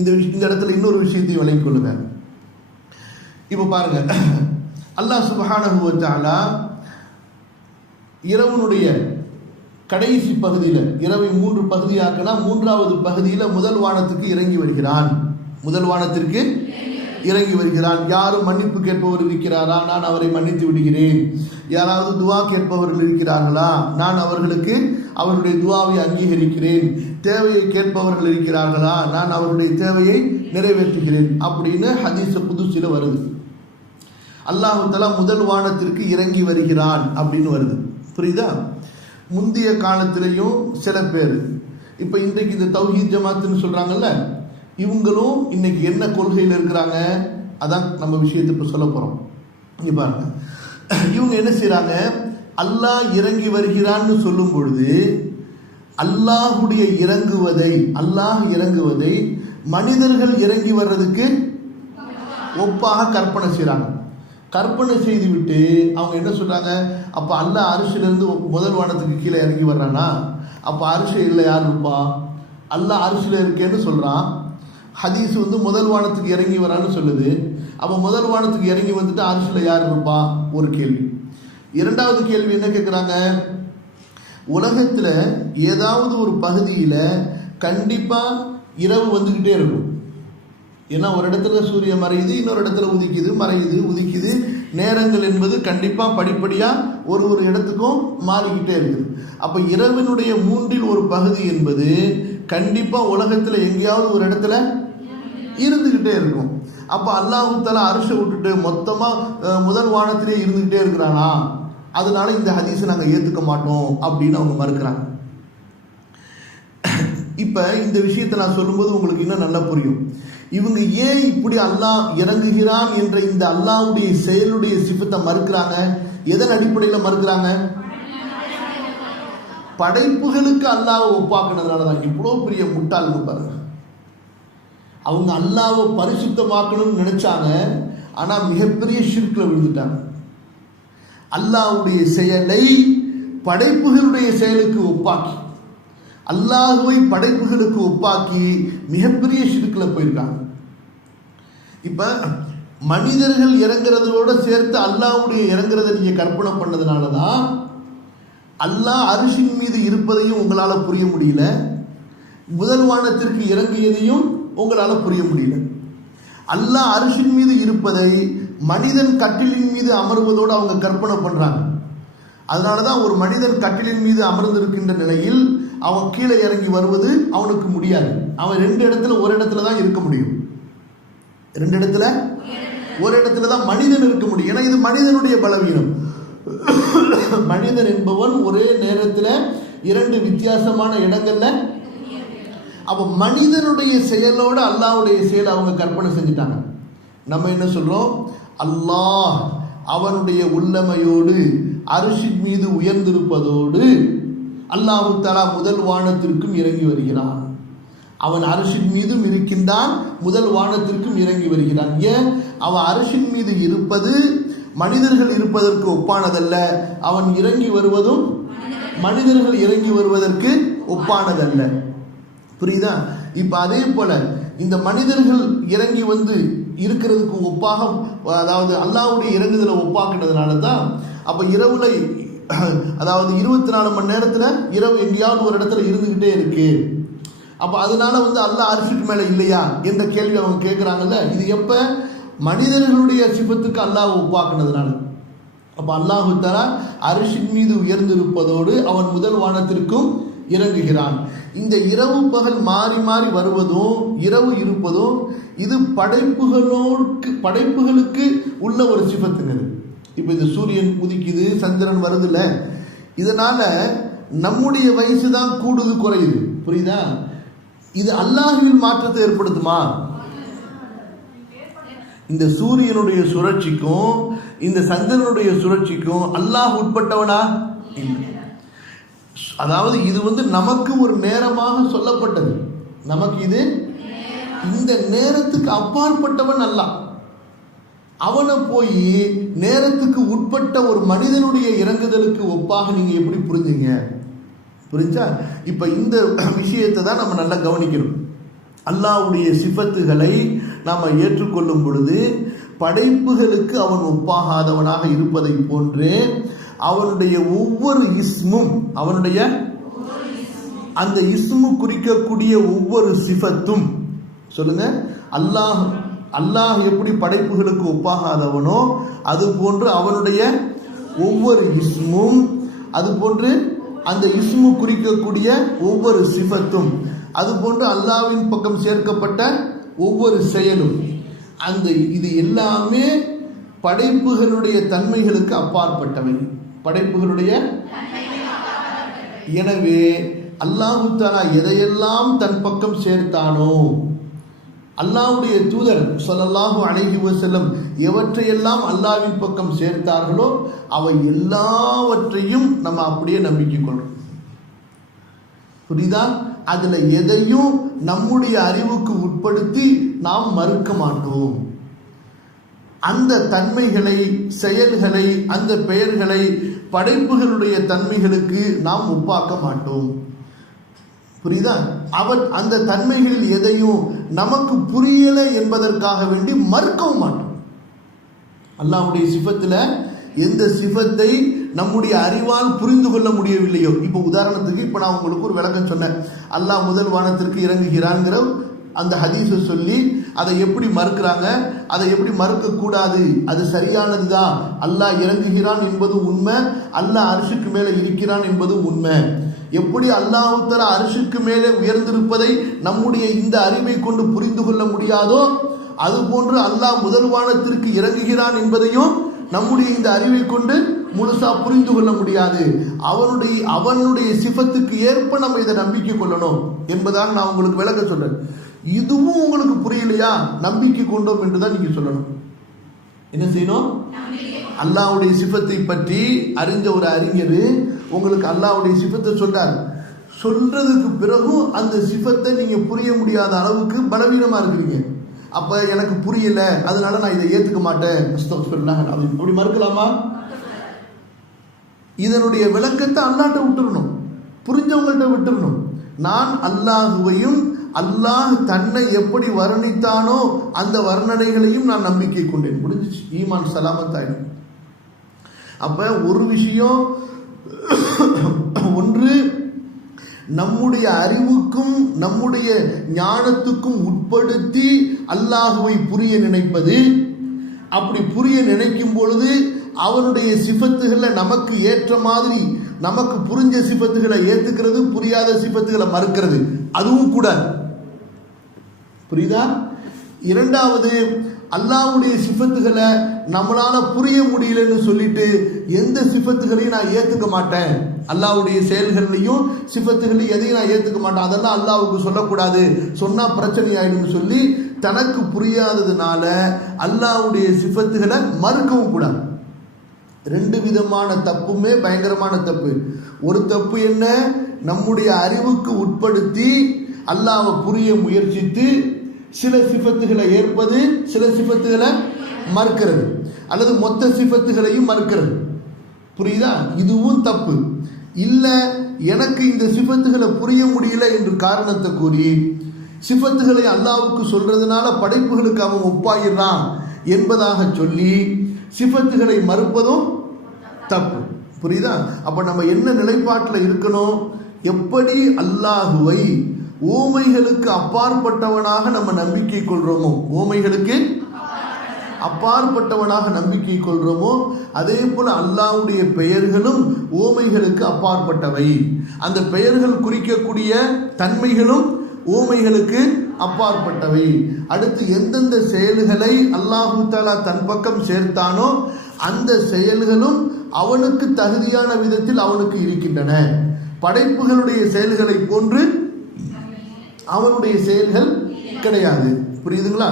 இந்த இடத்துல இன்னொரு விஷயத்தையும் விளங்கிக் கொள்ளுங்க. இப்போ பாருங்க, அல்லாஹ் சுப்ஹானஹு வ தஆலா இரவனுடைய கடைசி பகுதியில், இரவை 3 பகுதியாக்கினா 3வது பகுதியில் முதல் வானத்துக்கு இறங்கி வருகிறான். முதல் வானத்திற்கு இறங்கி வருகிறான். யாரும் மன்னிப்பு கேட்பவர் இருக்கிறாரா? நான் அவரை மன்னித்து விடுகிறேன். யாராவது துவா கேட்பவர்கள் இருக்கிறார்களா? நான் அவர்களுக்கு அவருடைய துவாவை அங்கீகரிக்கிறேன். தேவையை கேட்பவர்கள் இருக்கிறார்களா? நான் அவருடைய தேவையை நிறைவேற்றுகிறேன் அப்படின்னு ஹதீஸ் குதுஸில வருது. அல்லாஹ் தஆலா முதல் வானத்திற்கு இறங்கி வருகிறான் அப்படின்னு வருது. புரியுதா? முந்தைய காலத்திலையும் சில பேர், இப்போ இன்றைக்கு இந்த தௌஹீத் ஜமாத்துன்னு சொல்றாங்கல்ல, இவங்களும் இன்னைக்கு என்ன கொள்கையில் இருக்கிறாங்க, அதான் நம்ம விஷயத்தை இப்போ சொல்ல போறோம். இங்க பாருங்க, இவங்க என்ன செய்யறாங்க, அல்லாஹ் இறங்கி வருகிறான்னு சொல்லும் பொழுது அல்லாஹுடைய அல்லாஹ் இறங்குவதை மனிதர்கள் இறங்கி வர்றதுக்கு ஒப்பாக கற்பனை செய்யறாங்க. கற்பனை செய்து விட்டு அவங்க என்ன சொல்றாங்க, அப்ப அல்லாஹ் அரிசிலிருந்து முதல் வானத்துக்கு கீழே இறங்கி வர்றானா, அப்ப அரிசி இல்லை யார் இருப்பா? அல்லாஹ் அரிசில இருக்கேன்னு சொல்றான். ஹதீஸ் முதல் வானத்துக்கு இறங்கி வரான்னு சொல்லுது. அப்ப முதல் வானத்துக்கு இறங்கி வந்துட்டு அரிசில யார் இருப்பா? ஒரு கேள்வி. இரண்டாவது கேள்வி என்ன கேட்குறாங்க, உலகத்துல ஏதாவது ஒரு பகுதியில கண்டிப்பா இரவு வந்துகிட்டே இருக்கும். ஏன்னா ஒரு இடத்துல சூரியன் மறையுது, இன்னொரு இடத்துல உதிக்குது, மறையுது, உதிக்குது. நேரங்கள் என்பது கண்டிப்பா படிப்படியா ஒரு இடத்துக்கும் மாறிக்கிட்டே இருக்குது. அப்ப இரவினுடைய 3ல் ஒரு பகுதி என்பது கண்டிப்பா உலகத்துல எங்கேயாவது ஒரு இடத்துல இருந்துகிட்டே இருக்கும். அப்ப அல்லாஹ் தஆலா அரிஷை விட்டுட்டு மொத்தமா முதல் வானத்திலே இருந்துகிட்டே இருக்கிறானா, அதனால இந்த ஹதீஸை நாங்க ஏத்துக்க மாட்டோம் அப்படின்னு அவங்க மறுக்கிறாங்க. இப்ப இந்த விஷயத்தை நான் சொல்லும்போது உங்களுக்கு இன்னும் நல்லா புரியும். இவங்க ஏன் இப்படி அல்லாஹ் இறங்குகிறான் என்ற இந்த அல்லாஹ்வுடைய செயலுடைய சிஃபத்தை மறுக்கிறாங்க? எதன் அடிப்படையில் மறுக்கிறாங்க? படைப்புகளுக்கு அல்லாஹ்வை ஒப்பாக்குனதுனாலதான். இவ்வளவு பெரிய முட்டாள்னு பாருங்க. அவங்க அல்லாஹ்வை பரிசுத்தமாக்கணும்னு நினைச்சாங்க, ஆனா மிகப்பெரிய ஷிர்க்ல விழுந்துட்டாங்க. அல்லாஹ்வுடைய செயலை படைப்புகளுடைய செயலுக்கு ஒப்பாக்கி, அல்லாஹ்வை படைப்புகளுக்கு ஒப்பாக்கி மிகப்பெரிய ஷிர்க்ல போயிருக்காங்க. இப்ப மனிதர்கள் இறங்குறதோட சேர்த்து அல்லாஹ்வுடைய இறங்குறதை நீங்க கற்பனை பண்ணதுனாலதான் அல்லாஹ் அரிசின் மீது இருப்பதையும் உங்களால புரிய முடியல, முதல் வானத்திற்கு இறங்கியதையும் உங்களால புரிய முடியல. அல்லாஹ் அரிசின் மீது இருப்பதை மனிதன் கட்டிலின் மீது அமர்வதோடு அவங்க கற்பனை பண்றாங்க. அதனாலதான் ஒரு மனிதன் கட்டிலின் மீது அமர்ந்திருக்கின்ற நிலையில் அவன் கீழே இறங்கி வருவது அவனுக்கு முடியாது. அவன் 2 இடத்துல ஒரு இடத்துல தான் இருக்க முடியும். 2 இடத்துல ஒரு இடத்துல தான் மனிதன் இருக்க முடியும். ஏன்னா இது மனிதனுடைய பலவீனம். மனிதன் என்பவன் ஒரே நேரத்தில் 2 வித்தியாசமான இடங்கள்ல, அப்ப மனிதனுடைய செயலோட அல்லாஹ்வுடைய செயலை அவங்க கற்பனை செஞ்சுட்டாங்க. நம்ம என்ன சொல்றோம், அல்லாஹ் அவனுடைய உள்ளமையோடு அரிசின் மீது உயர்ந்திருப்பதோடு அல்லாஹ் தஆலா முதல் வானத்திற்கும் இறங்கி வருகிறான். அவன் அரிசின் மீதும் இருக்கின்றான், முதல் வானத்திற்கும் இறங்கி வருகிறான். ஏன்? அவன் அரிசின் மீது இருப்பது மனிதர்கள் இருப்பதற்கு ஒப்பானதல்ல, அவன் இறங்கி வருவதும் மனிதர்கள் இறங்கி வருவதற்கு ஒப்பானதல்ல. புரியுதா? இப்ப அதே போல இந்த மனிதர்கள் இறங்கி வந்து இருக்கிறதுக்கு ஒப்பாக, அதாவது அல்லாஹ்வுடைய இறங்குதலை ஒப்பாக்குனதுனால தான் அப்ப இரவுல, அதாவது 24 மணி நேரத்துல இரவு எங்கேயாவது ஒரு இடத்துல இருந்துகிட்டே இருக்கு. அப்ப அதனால அல்லாஹ் அரிசிக்கு மேல இல்லையா என்ற கேள்வி அவங்க கேட்கிறாங்கல்ல. இது எப்ப? மனிதர்களுடைய சிபத்துக்கு அல்லாஹ் ஒப்பாக்குனதுனால. அப்ப அல்லாஹ் தஆலா அரிசின் மீது உயர்ந்திருப்பதோடு அவன் முதல் வானத்திற்கும் இறங்குகிறான். இந்த இரவு பகல் மாறி மாறி வருவதும் இரவு இருப்பதும் இது படைப்புகளுக்கு உள்ள ஒரு சிபத்துங்கிறது. இப்ப இந்த சூரியன் உதிக்குது, சந்திரன் வருதுல்ல, இதனால நம்முடைய வயசு தான் கூடுது குறையுது. புரியுதா? இது அல்லாஹ்வின் மாற்றத்தை ஏற்படுத்துமா? இந்த சூரியனுடைய சுழற்சிக்கும் இந்த சந்திரனுடைய சுழற்சிக்கும் அல்லாஹ் உட்பட்டவனா? இல்லை. அதாவது இது நமக்கு ஒரு நேரமாக சொல்லப்பட்டது. நமக்கு இது இந்த நேரத்துக்கு அப்பாற்பட்டவன் அல்லாஹ். அவனை போய் நேரத்துக்கு உட்பட்ட ஒரு மனிதனுடைய இறங்குதலுக்கு ஒப்பாக நீங்க எப்படி புரிஞ்சீங்க? புரிஞ்சா? இப்ப இந்த விஷயத்தை தான் நம்ம நல்லா கவனிக்கணும். அல்லாஹ்வுடைய சிஃபத்துகளை நாம் ஏற்றுக்கொள்ளும் பொழுது படைப்புகளுக்கு அவன் ஒப்பாகாதவனாக இருப்பதை போன்றே அவனுடைய ஒவ்வொரு இஸ்மும், அவனுடைய அந்த இஸ்மு குறிக்கக்கூடிய ஒவ்வொரு சிஃபத்தும், சொல்லுங்க, அல்லாஹ் எப்படி படைப்புகளுக்கு ஒப்பாகாதவனோ அது போன்று அவனுடைய ஒவ்வொரு இஸ்மும், அது போன்று அந்த இஸ்மு குறிக்கக்கூடிய ஒவ்வொரு சிஃபத்தும், அது போன்று அல்லாஹ்வின் பக்கம் சேர்க்கப்பட்ட ஒவ்வொரு செயலும், அந்த இது எல்லாமே படைப்புகளுடைய தன்மைகளுக்கு அப்பாற்பட்டவை, படைப்புகளுடைய. எனவே அல்லாஹு தஆலா எதையெல்லாம் தன் பக்கம் சேர்த்தானோ, அல்லாஹ்வுடைய தூதர் ஸல்லல்லாஹு அலைஹி வஸல்லம் எவற்றையெல்லாம் அல்லாஹ்வின் பக்கம் சேர்த்தார்களோ அவை எல்லாவற்றையும் நம்ம அப்படியே நம்பிக்கை கொள்றோம். புரியுதா? அதுல எதையும் நம்முடைய அறிவுக்கு உட்படுத்தி நாம் மறுக்க மாட்டோம். அந்த தன்மைகளை, செயல்களை, அந்த பெயர்களை படைப்புகளுடைய தன்மைகளுக்கு நாம் ஒப்பாக்க மாட்டோம். புரியுதா? அந்த தன்மைகளில் எதையும் நமக்கு புரியல என்பதற்காக வேண்டி மறுக்கவும் மாட்டோம். அல்லாஹ்வுடைய சிஃபத்துல எந்த சிஃபத்தை நம்முடைய அறிவால் புரிந்து கொள்ள முடியவில்லையோ, இப்போ உதாரணத்துக்கு இப்போ நான் உங்களுக்கு ஒரு விளக்கம் சொன்னேன், அல்லாஹ் முதல் வானத்திற்கு இறங்குகிறான்ங்கிற அந்த ஹதீஸை சொல்லி அதை எப்படி மறுக்கிறாங்க, அதை எப்படி மறுக்கக்கூடாது, அது சரியானது தான், அல்லாஹ் இறங்குகிறான் என்பது உண்மை, அல்லாஹ் அர்ஷுக்கு மேலே இருக்கிறான் என்பது உண்மை. எப்படி அல்லாஹ் தஆலா அர்ஷுக்கு மேலே உயர்ந்திருப்பதை நம்முடைய இந்த அறிவை கொண்டு புரிந்து கொள்ள முடியாதோ அதுபோன்று அல்லாஹ் முதல் வானத்திற்கு இறங்குகிறான் என்பதையும் நம்முடைய இந்த அறிவை கொண்டு முழுசா புரிந்து கொள்ள முடியாது. அவனுடைய சிஃபத்துக்கு ஏற்ப நம்ம இதை நம்பிக்கை கொள்ளணும் என்பதாக நான் உங்களுக்கு விளக்க சொல்றேன். இதுவும் உங்களுக்கு புரியலையா, நம்பிக்கை கொண்டோம் என்றுதான் நீங்க சொல்லணும். என்ன செய்யணும்? அல்லாஹ்வுடைய சிஃபத்தை பற்றி அறிஞ்ச ஒரு அறிஞர் உங்களுக்கு அல்லாஹ்வுடைய சிஃபத்தை சொல்றார். சொல்றதுக்கு பிறகும் அந்த சிஃபத்தை நீங்க புரிய முடியாத அளவுக்கு பலவீனமா இருக்கிறீங்க. அப்ப எனக்கு புரியல, அதனால நான் இதை ஏத்துக்க மாட்டேன், அப்படி மறுக்கலாமா? இதனுடைய விளக்கத்தை அல்லாஹ்ட்ட விட்டுறணும், புரிஞ்சவங்கள்ட்ட விட்டுறணும். நான் அல்லாஹுவையும் அல்லாஹ் தன்னை எப்படி வர்ணித்தானோ அந்த வர்ணனைகளையும் நான் நம்பிக்கை கொண்டேன். முடிஞ்சிச்சு, ஈமான் சலாமத்தாயிடும். அப்ப ஒரு விஷயம், ஒன்று நம்முடைய அறிவுக்கும் நம்முடைய ஞானத்துக்கும் உட்படுத்தி அல்லாஹுவை புரிய நினைப்பது. அப்படி புரிய நினைக்கும் பொழுது அவனுடைய சிஃபத்துகளை நமக்கு ஏற்ற மாதிரி நமக்கு புரிஞ்ச சிஃபத்துகளை ஏத்துக்கிறது, புரியாத சிஃபத்துகளை மறுக்கிறது, அதுவும் கூட. புரியுதா? இரண்டாவது, அல்லாஹ்வுடைய சிஃபத்துகளை நம்மளால புரிய முடியலன்னு சொல்லிட்டு எந்த சிஃபத்துகளையும் நான் ஏத்துக்க மாட்டேன், அல்லாஹ்வுடைய செயல்களையும் சிஃபத்துகளையும் எதையும் நான் ஏத்துக்க மாட்டேன், அதெல்லாம் அல்லாஹ்வுக்கு சொல்லக்கூடாது, சொன்னா பிரச்சனை ஆயிடும்னு சொல்லி தனக்கு புரியாததுனால அல்லாஹ்வுடைய சிஃபத்துகளை மறுக்கவும் கூடாது. ரெண்டு விதமான தப்புமே பயங்கரமான தப்பு. ஒரு தப்பு என்ன, நம்முடைய அறிவுக்கு உட்படுத்தி அல்லாஹ்வை புரிய முயற்சித்து சில சிஃபத்துகளை ஏற்பது, சில சிஃபத்துகளை மறுக்கிறது, அல்லது மொத்த சிஃபத்துகளையும் மறுக்கிறது. புரியுதா? இதுவும் தப்பு. இல்ல எனக்கு இந்த சிஃபத்துகளை புரிய முடியல என்று காரணத்தை கூறி சிஃபத்துகளை அல்லாஹ்வுக்கு சொல்றதுனால படைப்புகளுக்கு அவன் ஒப்பாயிடுறான் என்பதாக சொல்லி சிஃபத்துகளை மறுப்பதும் தப்பு. புரியுதா? அப்ப நம்ம என்ன நிலைப்பாட்டில் இருக்கணும்? எப்படி அல்லாஹுவை ஓமைகளுக்கு அப்பாற்பட்டவனாக நம்ம நம்பிக்கை கொள்றோமோ, ஓமைகளுக்கு அப்பாற்பட்டவனாக நம்பிக்கை கொள்றோமோ, அதே போல அல்லாஹ்வுடைய பெயர்களும் ஓமைகளுக்கு அப்பாற்பட்டவை. அந்த பெயர்கள் குறிக்கக்கூடிய தன்மைகளும் ஓமைகளுக்கு அப்பாற்பட்டவை. அடுத்து எந்தெந்த செயல்களை அல்லாஹு தஆலா தன் பக்கம் சேர்த்தானோ அந்த செயல்களும் அவனுக்கு தகுதியான விதத்தில் அவனுக்கு இருக்கின்றன. படைப்புகளுடைய செயல்களை போன்று அவனுடைய செயல்கள் கிடையாது. புரியுதுங்களா?